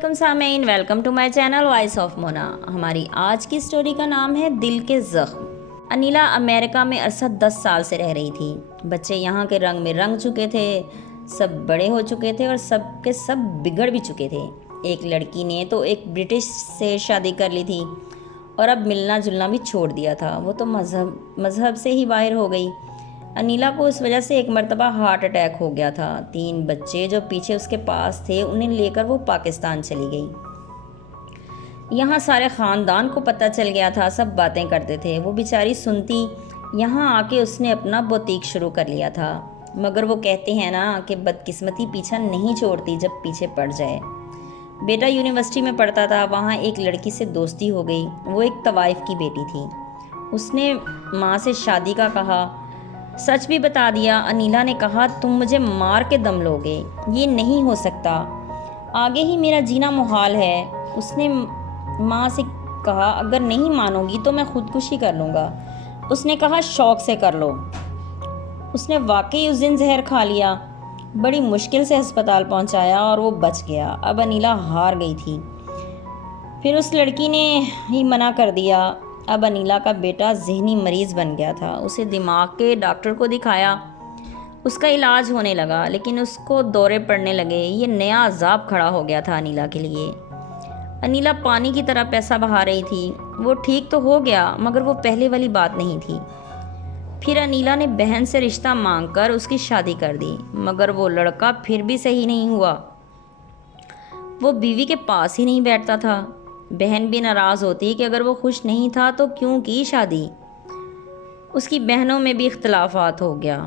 سامعین، welcome to my channel voice of Mona. ہماری آج کی سٹوری کا نام ہے دل کے زخم۔ انیلا امریکہ میں عرصہ 10 سال سے رہ رہی تھی۔ بچے یہاں کے رنگ میں رنگ چکے تھے، سب بڑے ہو چکے تھے اور سب کے سب بگڑ بھی چکے تھے۔ ایک لڑکی نے تو ایک برٹش سے شادی کر لی تھی اور اب ملنا جلنا بھی چھوڑ دیا تھا۔ وہ تو مذہب سے ہی باہر ہو گئی۔ انیلا کو اس وجہ سے ایک مرتبہ ہارٹ اٹیک ہو گیا تھا۔ 3 بچے جو پیچھے اس کے پاس تھے انہیں لے کر وہ پاکستان چلی گئی۔ یہاں سارے خاندان کو پتہ چل گیا تھا، سب باتیں کرتے تھے۔ وہ بیچاری سنتی، یہاں آ کے اس نے اپنا بوتیک شروع کر لیا تھا۔ مگر وہ کہتے ہیں نا کہ بدقسمتی پیچھا نہیں چھوڑتی جب پیچھے پڑ جائے۔ بیٹا یونیورسٹی میں پڑھتا تھا، وہاں ایک لڑکی سے دوستی ہو گئی۔ وہ ایک طوائف کی بیٹی تھی۔ اس نے ماں سے شادی کا کہا، سچ بھی بتا دیا۔ انیلا نے کہا، تم مجھے مار کے دم لوگے، یہ نہیں ہو سکتا، آگے ہی میرا جینا محال ہے۔ اس نے ماں سے کہا، اگر نہیں مانو گی تو میں خودکشی کر لوں گا۔ اس نے کہا، شوق سے کر لو۔ اس نے واقعی اس دن زہر کھا لیا، بڑی مشکل سے ہسپتال پہنچایا اور وہ بچ گیا۔ اب انیلا ہار گئی تھی، پھر اس لڑکی نے ہی منع کر دیا۔ اب انیلا کا بیٹا ذہنی مریض بن گیا تھا۔ اسے دماغ کے ڈاکٹر کو دکھایا، اس کا علاج ہونے لگا، لیکن اس کو دورے پڑنے لگے۔ یہ نیا عذاب کھڑا ہو گیا تھا انیلا کے لیے۔ انیلا پانی کی طرح پیسہ بہا رہی تھی۔ وہ ٹھیک تو ہو گیا، مگر وہ پہلے والی بات نہیں تھی۔ پھر انیلا نے بہن سے رشتہ مانگ کر اس کی شادی کر دی، مگر وہ لڑکا پھر بھی صحیح نہیں ہوا۔ وہ بیوی کے پاس ہی نہیں بیٹھتا تھا۔ بہن بھی ناراض ہوتی کہ اگر وہ خوش نہیں تھا تو کیوں کی شادی۔ اس کی بہنوں میں بھی اختلافات ہو گیا۔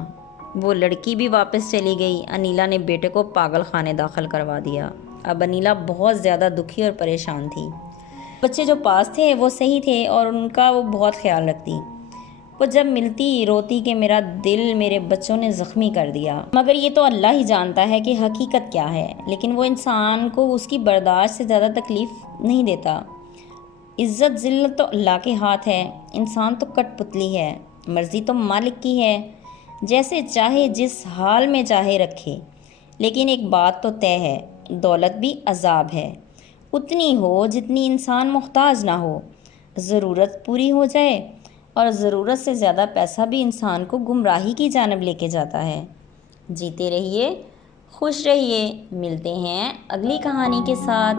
وہ لڑکی بھی واپس چلی گئی۔ انیلا نے بیٹے کو پاگل خانے داخل کروا دیا۔ اب انیلا بہت زیادہ دکھی اور پریشان تھی۔ بچے جو پاس تھے وہ صحیح تھے اور ان کا وہ بہت خیال رکھتی۔ وہ جب ملتی روتی کہ میرا دل میرے بچوں نے زخمی کر دیا، مگر یہ تو اللہ ہی جانتا ہے کہ حقیقت کیا ہے، لیکن وہ انسان کو اس کی برداشت سے زیادہ تکلیف نہیں دیتا۔ عزت ذلت تو اللہ کے ہاتھ ہے، انسان تو کٹ پتلی ہے، مرضی تو مالک کی ہے، جیسے چاہے جس حال میں چاہے رکھے۔ لیکن ایک بات تو طے ہے، دولت بھی عذاب ہے، اتنی ہو جتنی انسان محتاج نہ ہو۔ ضرورت پوری ہو جائے اور ضرورت سے زیادہ پیسہ بھی انسان کو گمراہی کی جانب لے کے جاتا ہے۔ جیتے رہیے، خوش رہیے، ملتے ہیں اگلی کہانی کے ساتھ۔